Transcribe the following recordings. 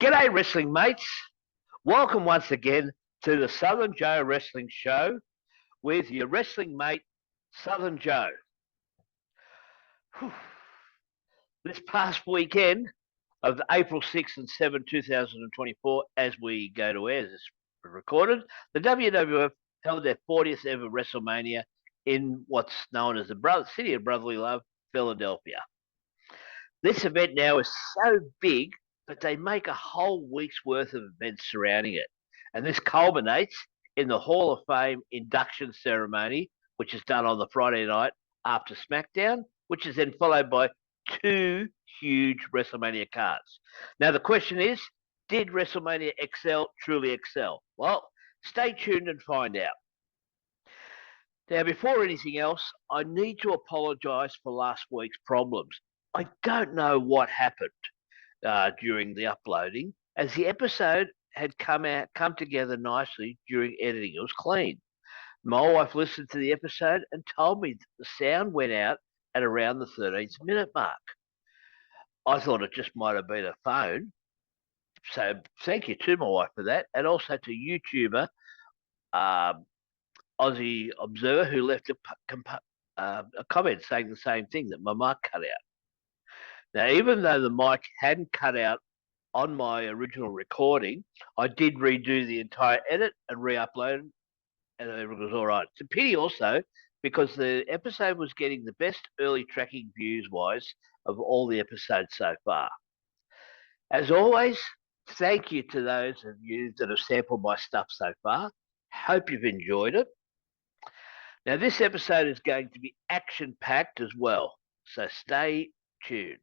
G'day, wrestling mates. Welcome once again to the Southern Joe Wrestling Show with your wrestling mate, Southern Joe. Whew. This past weekend of April 6th and 7th, 2024, as we go to air, as it's recorded, the WWF held their 40th ever Wrestlemania in what's known as the City of Brotherly Love, Philadelphia. This event now is so big but they make a whole week's worth of events surrounding it. And this culminates in the Hall of Fame induction ceremony, which is done on the Friday night after SmackDown, which is then followed by two huge WrestleMania cards. Now, the question is, did WrestleMania XL truly excel? Well, stay tuned and find out. Now, before anything else, I need to apologise for last week's problems. I don't know what happened during the uploading, as the episode had come together nicely during editing. It was clean. My wife listened to the episode and told me that the sound went out at around the 13th minute mark. I thought it just might have been a phone. So thank you to my wife for that, and also to YouTuber Aussie Observer, who left a comment saying the same thing, that my mic cut out. Now, even though the mic hadn't cut out on my original recording, I did redo the entire edit and re-upload, and it was all right. It's a pity also because the episode was getting the best early tracking views-wise of all the episodes so far. As always, thank you to those of you that have sampled my stuff so far. Hope you've enjoyed it. Now, this episode is going to be action-packed as well, so stay tuned.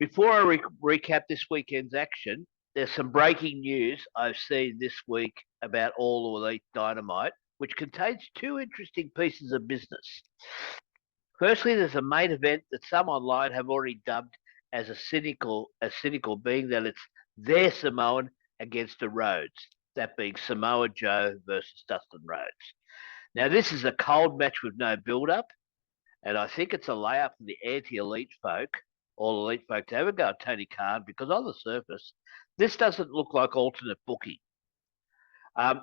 Before I recap this weekend's action, there's some breaking news I've seen this week about All Elite Dynamite, which contains two interesting pieces of business. Firstly, there's a main event that some online have already dubbed as cynical, being that it's their Samoan against the Rhodes, that being Samoa Joe versus Dustin Rhodes. Now, this is a cold match with no build-up, and I think it's a layup for the anti-elite folk, all elite folk, to have a go at Tony Khan, because on the surface, this doesn't look like alternate booking.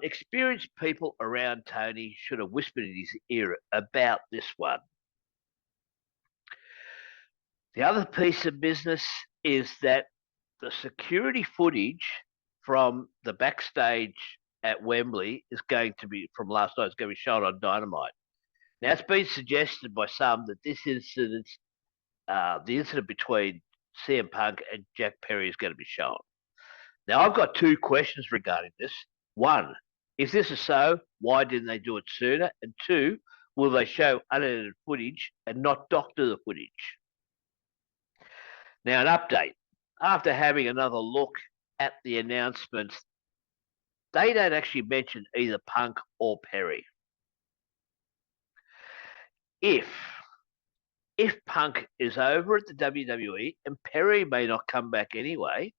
Experienced people around Tony should have whispered in his ear about this one. The other piece of business is that the security footage from the backstage at Wembley is going to be, from last night, is going to be shown on Dynamite. Now, it's been suggested by some that this incident, the incident between CM Punk and Jack Perry, is going to be shown. Now, I've got two questions regarding this. One, if this is so, why didn't they do it sooner? And two, will they show unedited footage and not doctor the footage? Now, an update. After having another look at the announcements, they don't actually mention either Punk or Perry. If Punk is over at the WWE and Perry may not come back anyway,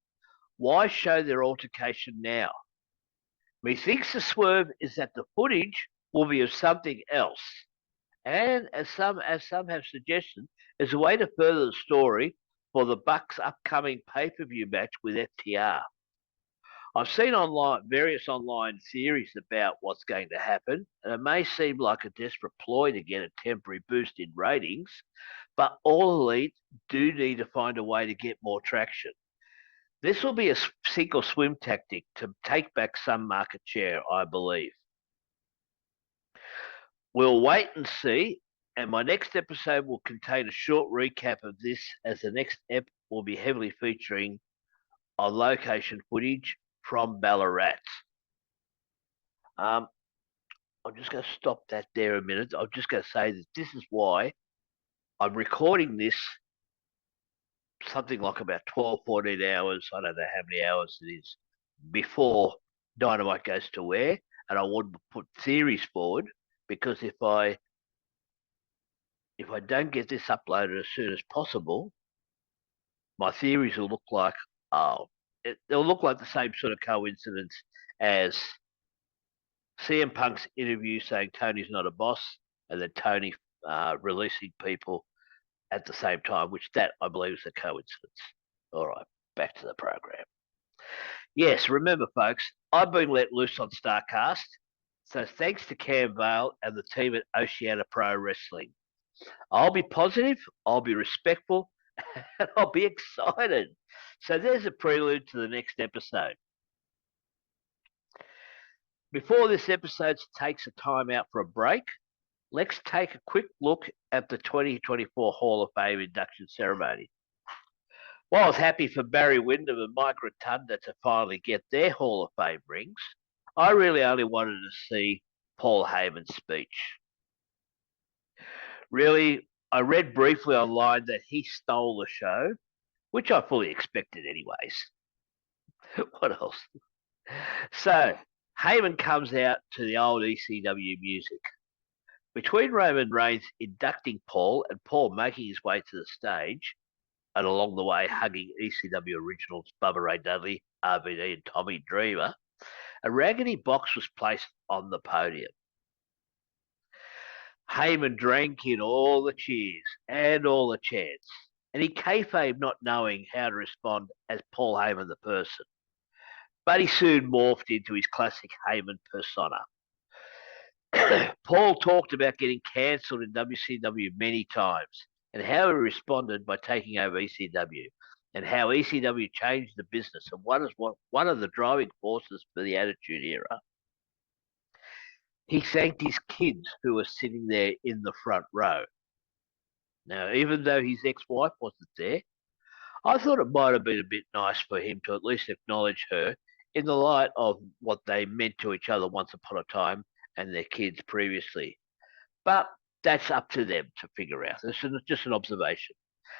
why show their altercation now? Methinks the swerve is that the footage will be of something else, and as some have suggested, as a way to further the story for the Bucks' upcoming pay-per-view match with FTR. I've seen various online theories about what's going to happen, and it may seem like a desperate ploy to get a temporary boost in ratings, but All Elite do need to find a way to get more traction. This will be a sink or swim tactic to take back some market share, I believe. We'll wait and see, and my next episode will contain a short recap of this, as the next ep will be heavily featuring on location footage from Ballarat. I'm just going to stop that there a minute. I'm just going to say that this is why I'm recording this something like about 12, 14 hours. I don't know how many hours it is before Dynamite goes to air, and I want to put theories forward, because if I don't get this uploaded as soon as possible, my theories will look like, they'll look like the same sort of coincidence as CM Punk's interview saying Tony's not a boss, and then Tony releasing people at the same time, which that I believe is a coincidence. All right, back to the program. Yes, remember, folks, I've been let loose on StarCast, so thanks to Cam Vale and the team at Oceania Pro Wrestling. I'll be positive, I'll be respectful, and I'll be excited. So there's a prelude to the next episode. Before this episode takes a time out for a break, let's take a quick look at the 2024 Hall of Fame induction ceremony. While I was happy for Barry Windham and Mike Rotunda to finally get their Hall of Fame rings, I really only wanted to see Paul Heyman's speech. Really, I read briefly online that he stole the show, which I fully expected anyways. What else? So, Heyman comes out to the old ECW music. Between Roman Reigns inducting Paul and Paul making his way to the stage, and along the way hugging ECW originals Bubba Ray Dudley, RVD, and Tommy Dreamer, a raggedy box was placed on the podium. Heyman drank in all the cheers and all the chants, and he kayfabe not knowing how to respond as Paul Heyman the person. But he soon morphed into his classic Heyman persona. Paul talked about getting cancelled in WCW many times and how he responded by taking over ECW and how ECW changed the business and one of the driving forces for the Attitude Era. He thanked his kids who were sitting there in the front row. Now, even though his ex-wife wasn't there, I thought it might have been a bit nice for him to at least acknowledge her in the light of what they meant to each other once upon a time and their kids previously. But that's up to them to figure out. This is just an observation.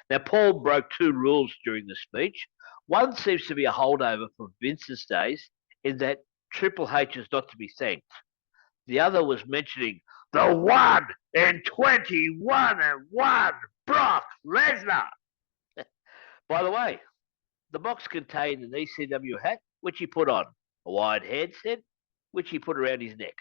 Now, Paul broke two rules during the speech. One seems to be a holdover from Vince's days in that Triple H is not to be thanked. The other was mentioning the 1 in 21 and 1, Brock Lesnar. By the way, the box contained an ECW hat, which he put on, a wide headset, which he put around his neck,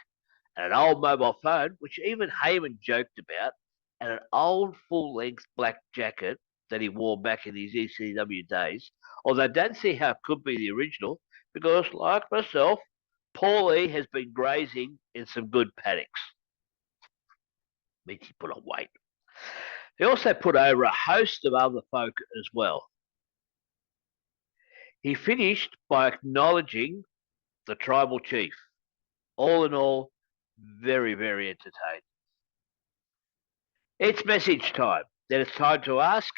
and an old mobile phone, which even Heyman joked about, and an old full-length black jacket that he wore back in his ECW days, although I don't see how it could be the original, because, like myself, Paul E has been grazing in some good paddocks. Means he put on weight. He also put over a host of other folk as well. He finished by acknowledging the tribal chief. All in all, very, very entertaining. It's message time. Then it's time to ask,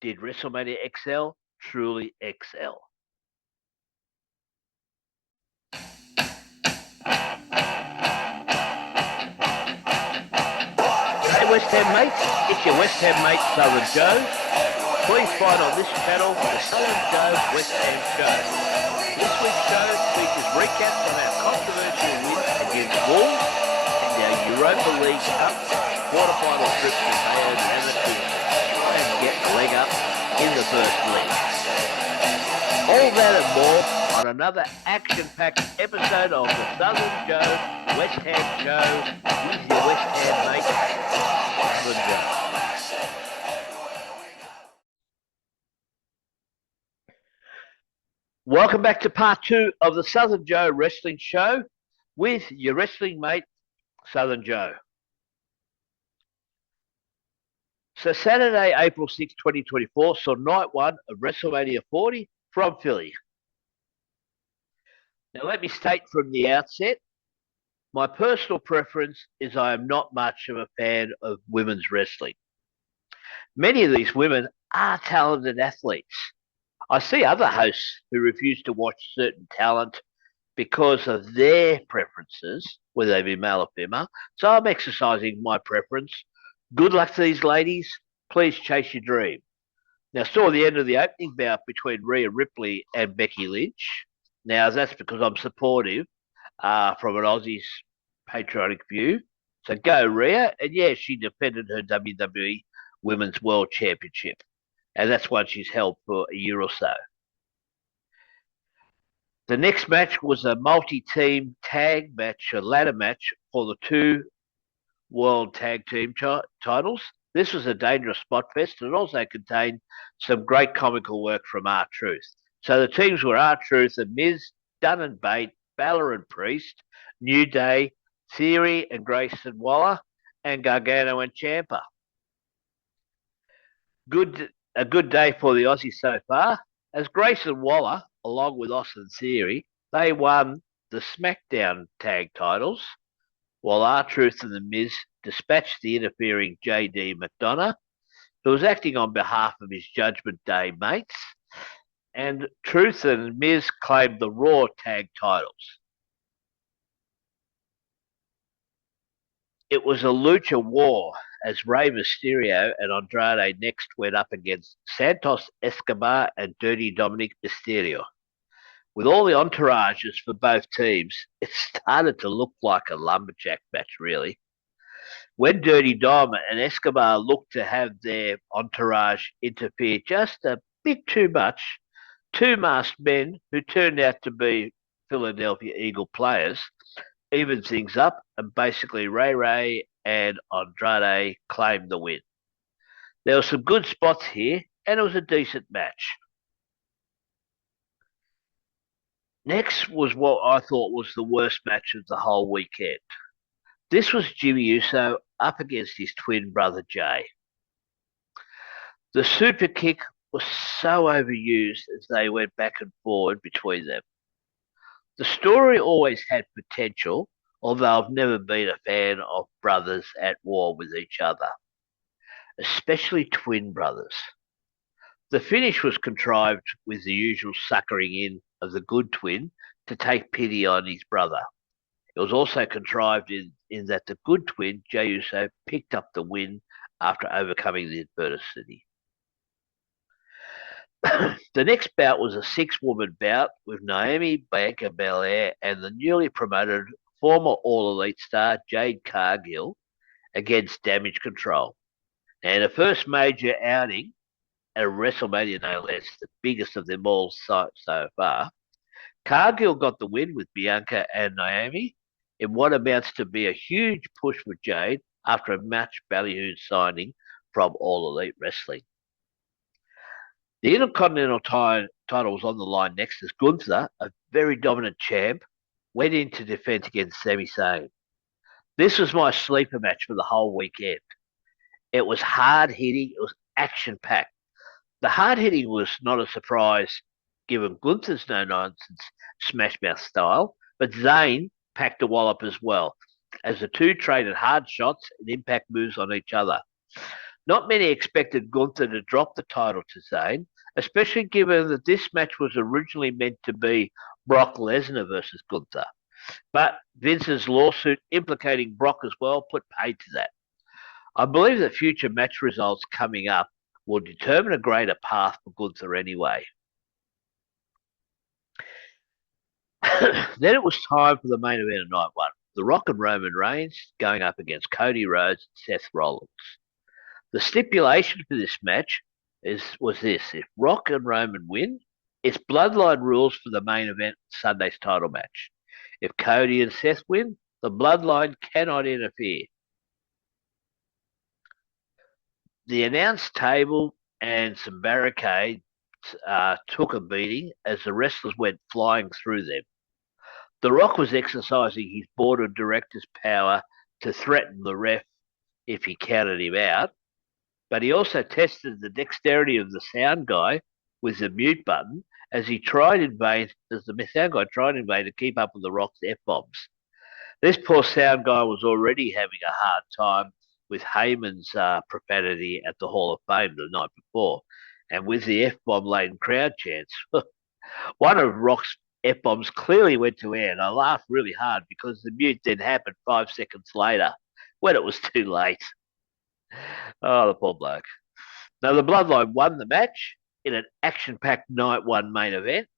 did WrestleMania XL truly excel? Hey West Ham mates, it's your West Ham mate Southern Joe. Please find on this channel the Southern Joe West Ham Show. This week's show features recaps on our controversial win against Wolves and our Europa League Cup quarterfinal trip to Mayo Lama to try and get a leg up in the first league. All that and more on another action-packed episode of the Southern Joe West Ham Show with your West Ham mate, Southern Joe. Welcome back to part 2 of the Southern Joe Wrestling Show with your wrestling mate, Southern Joe. So Saturday, April 6, 2024, saw night 1 of WrestleMania 40 from Philly. Now let me state from the outset, my personal preference is I am not much of a fan of women's wrestling. Many of these women are talented athletes. I see other hosts who refuse to watch certain talent because of their preferences, whether they be male or female. So I'm exercising my preference. Good luck to these ladies. Please chase your dream. Now, saw the end of the opening bout between Rhea Ripley and Becky Lynch. Now, that's because I'm supportive from an Aussie's patriotic view. So go Rhea. And yeah, she defended her WWE Women's World Championship. and that's one she's held for a year or so. The next match was a multi-team tag match, a ladder match for the two World Tag Team titles. This was a dangerous spot fest, and it also contained some great comical work from R-Truth. So the teams were R-Truth and Miz, Dunn and Bate, Balor and Priest, New Day, Theory and Grayson Waller, and Gargano and Ciampa. A good day for the Aussies so far, as Grayson Waller, along with Austin Theory, they won the SmackDown tag titles, while R-Truth and The Miz dispatched the interfering J.D. McDonough, who was acting on behalf of his Judgment Day mates, and Truth and Miz claimed the Raw tag titles. It was a lucha war as Rey Mysterio and Andrade next went up against Santos Escobar and Dirty Dominic Mysterio. With all the entourages for both teams, it started to look like a lumberjack match, really. When Dirty Dom and Escobar looked to have their entourage interfere just a bit too much, two masked men who turned out to be Philadelphia Eagle players evened things up, and basically Ray and Andrade claimed the win. There were some good spots here, and it was a decent match. Next was what I thought was the worst match of the whole weekend. This was Jimmy Uso up against his twin brother Jay. The super kick was so overused as they went back and forward between them. The story always had potential, although I've never been a fan of brothers at war with each other, especially twin brothers. The finish was contrived with the usual suckering in of the good twin to take pity on his brother. It was also contrived in that the good twin, Jey Uso, picked up the win after overcoming the adversity. The next bout was a six-woman bout with Naomi, Bianca Belair, and the newly promoted former All Elite star Jade Cargill against Damage Control. And a first major outing at WrestleMania, no less, the biggest of them all so far. Cargill got the win with Bianca and Naomi in what amounts to be a huge push for Jade after a match ballyhooed signing from All Elite Wrestling. The Intercontinental title was on the line next as Gunther, a very dominant champ, went in to defend against Sami Zayn. This was my sleeper match for the whole weekend. It was hard-hitting. It was action-packed. The hard-hitting was not a surprise given Gunther's no-nonsense smash-mouth style, but Zayn packed a wallop as well, as the two traded hard shots and impact moves on each other. Not many expected Gunther to drop the title to Zayn, especially given that this match was originally meant to be Brock Lesnar versus Gunther. But Vince's lawsuit implicating Brock as well put paid to that. I believe that future match results coming up will determine a greater path for Gunther anyway. Then it was time for the main event of night one. The Rock and Roman Reigns going up against Cody Rhodes and Seth Rollins. The stipulation for this match was this: if Rock and Roman win, it's bloodline rules for the main event Sunday's title match. If Cody and Seth win, the bloodline cannot interfere. The announce table and some barricades took a beating as the wrestlers went flying through them. The Rock was exercising his board of directors' power to threaten the ref if he counted him out, but he also tested the dexterity of the sound guy with the mute button as the sound guy tried in vain to keep up with the Rock's F-bombs. This poor sound guy was already having a hard time with Heyman's profanity at the Hall of Fame the night before, and with the F-bomb laden crowd chants. One of Rock's F-bombs clearly went to air, and I laughed really hard because the mute then happened 5 seconds later when it was too late. Oh, the poor bloke. Now, the Bloodline won the match in an action-packed night one main event.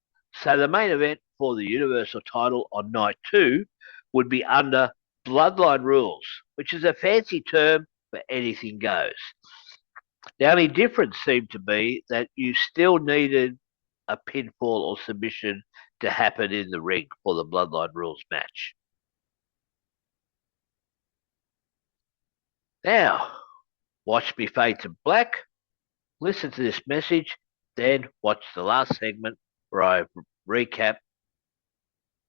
So the main event for the Universal title on night two would be under Bloodline rules, which is a fancy term for anything goes. The only difference seemed to be that you still needed a pinfall or submission to happen in the ring for the Bloodline Rules match. Now, watch me fade to black, listen to this message, then watch the last segment where I recap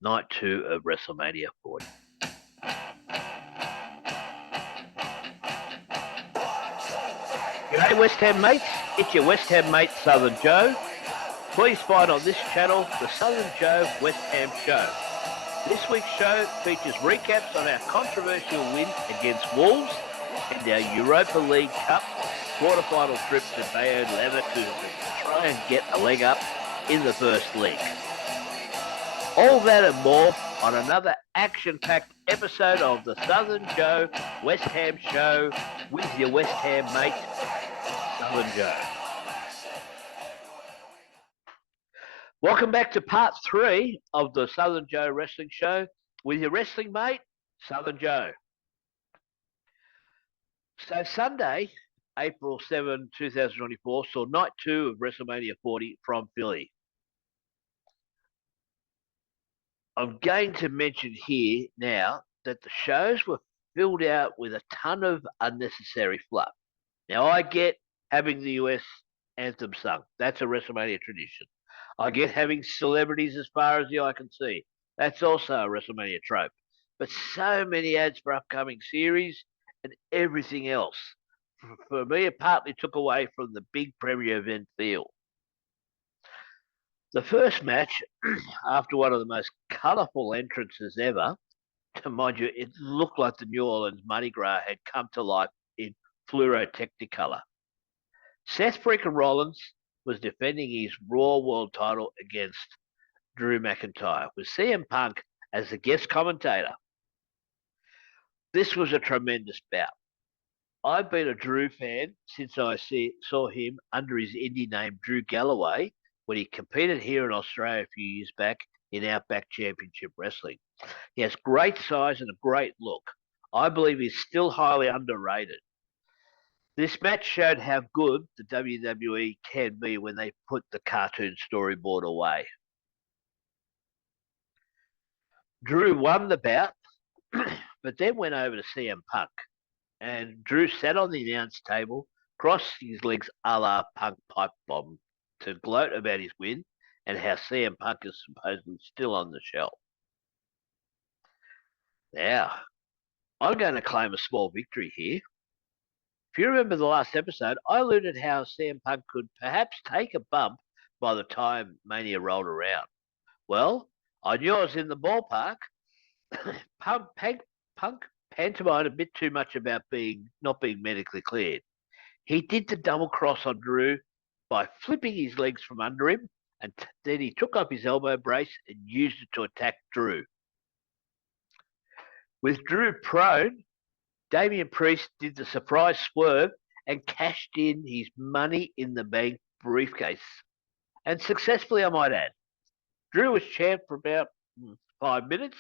Night 2 of WrestleMania 40. G'day West Ham mates, it's your West Ham mate Southern Joe. Please find on this channel the Southern Joe West Ham Show. This week's show features recaps on our controversial win against Wolves and our Europa League Cup quarterfinal trip to Bayer Leverkusen to try and get a leg up in the first league. All that and more on another action-packed episode of the Southern Joe West Ham Show with your West Ham mate, Southern Joe. Welcome back to part 3 of the Southern Joe Wrestling Show with your wrestling mate, Southern Joe. So Sunday, April 7, 2024, saw Night 2 of WrestleMania 40 from Philly. I'm going to mention here now that the shows were filled out with a ton of unnecessary fluff. Now, I get having the US anthem sung. That's a WrestleMania tradition. I get having celebrities as far as the eye can see. That's also a WrestleMania trope. But so many ads for upcoming series and everything else. For me, it partly took away from the big premiere event feel. The first match, after one of the most colourful entrances ever, to mind you, it looked like the New Orleans Mardi Gras had come to life in fluoro technicolor. Seth freaking Rollins was defending his Raw World title against Drew McIntyre, with CM Punk as the guest commentator. This was a tremendous bout. I've been a Drew fan since I saw him under his indie name Drew Galloway when he competed here in Australia a few years back in Outback Championship Wrestling. He has great size and a great look. I believe he's still highly underrated. This match showed how good the WWE can be when they put the cartoon storyboard away. Drew won the bout, but then went over to CM Punk. And Drew sat on the announce table, crossed his legs a la Punk pipe bomb to gloat about his win and how CM Punk is supposedly still on the shelf. Now, I'm going to claim a small victory here. If you remember the last episode, I alluded how CM Punk could perhaps take a bump by the time Mania rolled around. Well, I knew I was in the ballpark. Punk pantomimed a bit too much about not being medically cleared. He did the double cross on Drew by flipping his legs from under him, and then he took up his elbow brace and used it to attack Drew. With Drew prone, Damian Priest did the surprise swerve and cashed in his Money in the Bank briefcase. And successfully, I might add. Drew was champ for about 5 minutes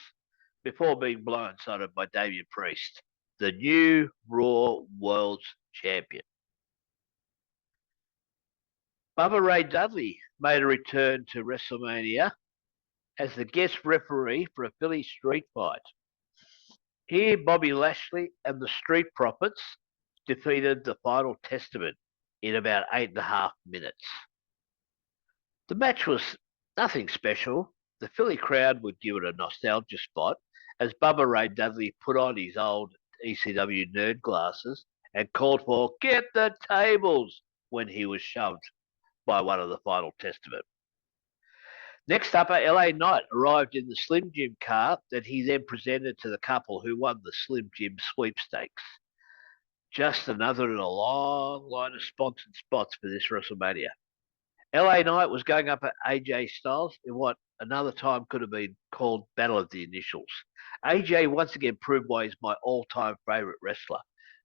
before being blindsided by Damian Priest, the new Raw World's Champion. Bubba Ray Dudley made a return to WrestleMania as the guest referee for a Philly street fight. Here, Bobby Lashley and the Street Profits defeated the Final Testament in about 8.5 minutes. The match was nothing special. The Philly crowd would give it a nostalgia spot as Bubba Ray Dudley put on his old ECW nerd glasses and called for "Get the tables" when he was shoved by one of the Final Testament. Next up, LA Knight arrived in the Slim Jim car that he then presented to the couple who won the Slim Jim sweepstakes. Just another in a long line of sponsored spots for this WrestleMania. LA Knight was going up at AJ Styles in what another time could have been called Battle of the Initials. AJ once again proved why he's my all-time favourite wrestler.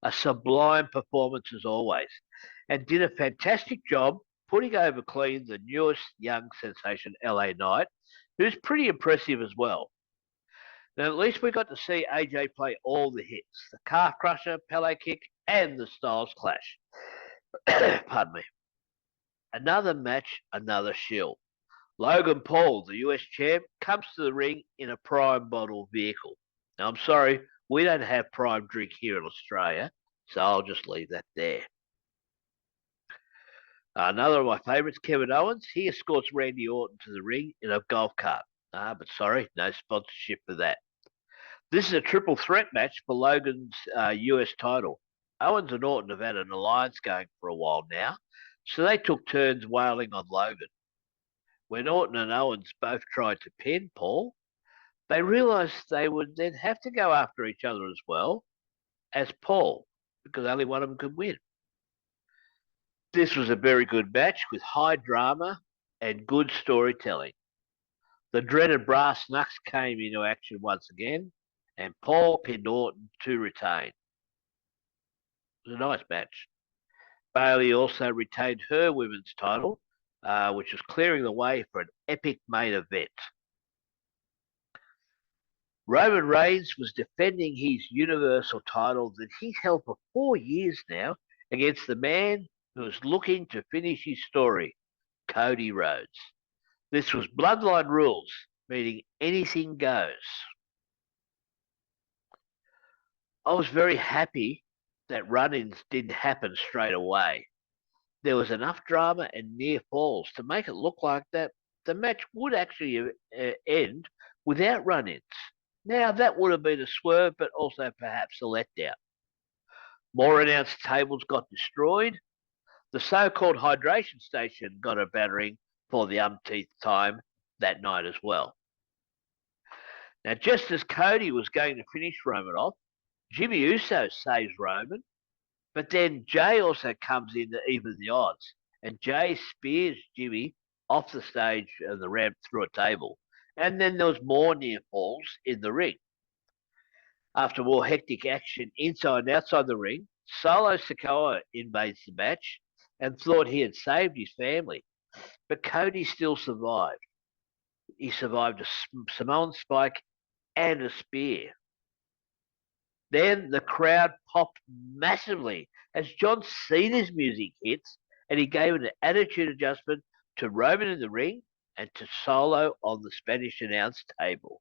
A sublime performance as always, and did a fantastic job putting over clean the newest young sensation LA Knight, who's pretty impressive as well. Now at least we got to see AJ play all the hits, the calf crusher, Pele kick, and the Styles clash. Pardon me. Another match, another shill. Logan Paul, the US champ, comes to the ring in a prime model vehicle. Now, I'm sorry, we don't have prime drink here in Australia, so I'll just leave that there. Another of my favourites, Kevin Owens, he escorts Randy Orton to the ring in a golf cart. But sorry, no sponsorship for that. This is a triple threat match for Logan's US title. Owens and Orton have had an alliance going for a while now, so they took turns wailing on Logan. When Orton and Owens both tried to pin Paul, they realised they would then have to go after each other as well as Paul, because only one of them could win. This was a very good match with high drama and good storytelling. The dreaded brass knucks came into action once again, and Paul pinned Orton to retain. It was a nice match. Bayley also retained her women's title, which was clearing the way for an epic main event. Roman Reigns was defending his Universal title that he's held for 4 years now against the man who was looking to finish his story, Cody Rhodes. This was Bloodline rules, meaning anything goes. I was very happy that run-ins didn't happen straight away. There was enough drama and near falls to make it look like that the match would actually end without run-ins. Now, that would have been a swerve, but also perhaps a letdown. More announced tables got destroyed. The so-called hydration station got a battering for the umpteenth time that night as well. Now, just as Cody was going to finish Roman off, Jimmy Uso saves Roman, but then Jay also comes in to even the odds, and Jay spears Jimmy off the stage of the ramp through a table. And then there was more near falls in the ring. After more hectic action inside and outside the ring, Solo Sikoa invades the match and thought he had saved his family. But Cody still survived. He survived a Samoan spike and a spear. Then the crowd popped massively as John Cena's music hits, and he gave an attitude adjustment to Roman in the ring and to Solo on the Spanish announce table.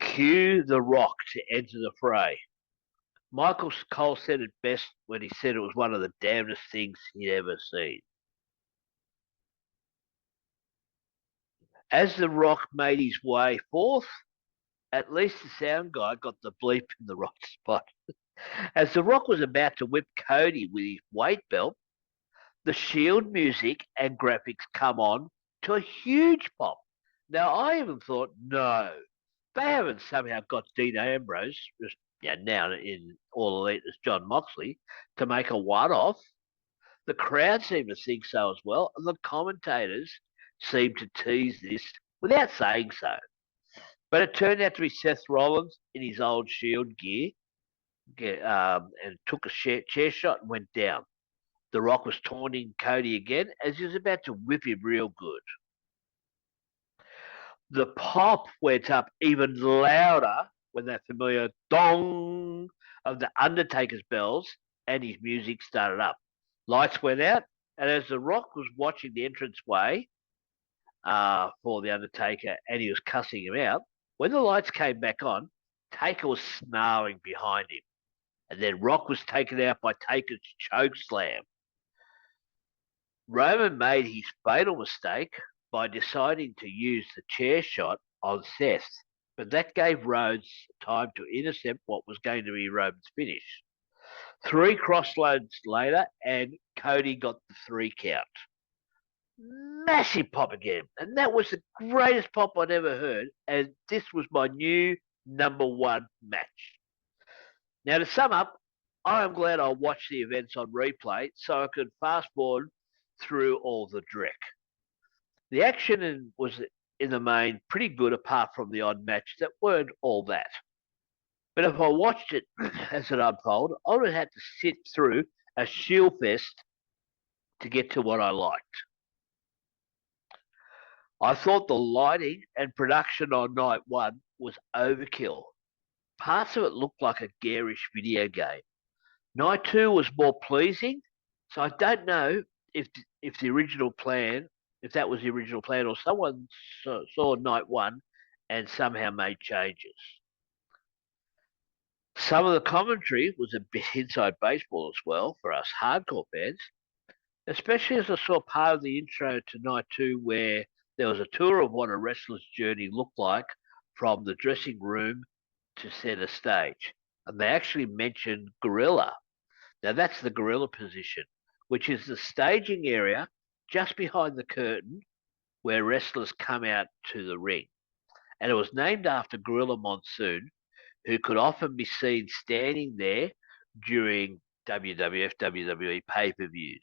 Cue The Rock to enter the fray. Michael Cole said it best when he said it was one of the damnedest things he'd ever seen. As The Rock made his way forth, at least the sound guy got the bleep in the right spot. As The Rock was about to whip Cody with his weight belt, the Shield music and graphics come on to a huge pop. Now, I even thought, no, they haven't somehow got Dean Ambrose, just now in All Elite as John Moxley, to make a one-off. The crowd seemed to think so as well, and the commentators seemed to tease this without saying so. But it turned out to be Seth Rollins in his old Shield gear, and took a chair shot and went down. The Rock was taunting Cody again as he was about to whip him real good. The pop went up even louder when that familiar dong of the Undertaker's bells and his music started up. Lights went out, and as The Rock was watching the entranceway for the Undertaker and he was cussing him out, when the lights came back on, Taker was snarling behind him. And then Rock was taken out by Taker's choke slam. Roman made his fatal mistake by deciding to use the chair shot on Seth, but that gave Rhodes time to intercept what was going to be Roman's finish. 3 crossloads later, and Cody got the 3 count. Massive pop again, and that was the greatest pop I'd ever heard, and this was my new number 1 match. Now, to sum up, I am glad I watched the events on replay so I could fast forward through all the dreck. The action was in the main pretty good apart from the odd match that weren't all that. But if I watched it as it unfolded, I would have had to sit through a shield fest to get to what I liked. I thought the lighting and production on night 1 was overkill. Parts of it looked like a garish video game. Night 2 was more pleasing, so I don't know if if the original plan, if that was the original plan, or someone saw Night 1 and somehow made changes. Some of the commentary was a bit inside baseball as well for us hardcore fans, especially as I saw part of the intro to Night 2 where there was a tour of what a wrestler's journey looked like from the dressing room to center stage. And they actually mentioned gorilla. Now that's the gorilla position, which is the staging area just behind the curtain where wrestlers come out to the ring. And it was named after Gorilla Monsoon, who could often be seen standing there during WWF WWE pay-per-views.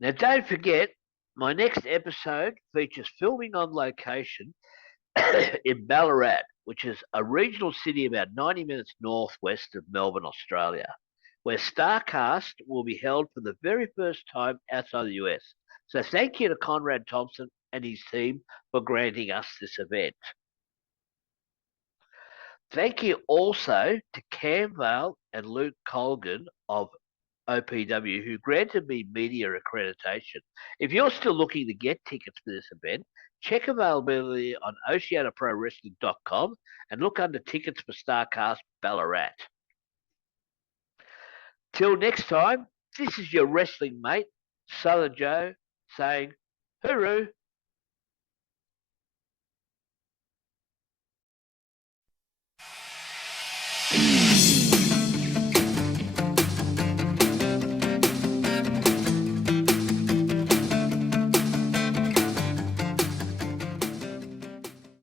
Now don't forget, my next episode features filming on location in Ballarat, which is a regional city about 90 minutes northwest of Melbourne, Australia, where StarCast will be held for the very first time outside the US. So thank you to Conrad Thompson and his team for granting us this event. Thank you also to Cam Vale and Luke Colgan of OPW, who granted me media accreditation. If you're still looking to get tickets for this event, check availability on OceanaProWrestling.com and look under tickets for StarCast Ballarat. Till next time, this is your wrestling mate, Southern Joe, saying hooroo.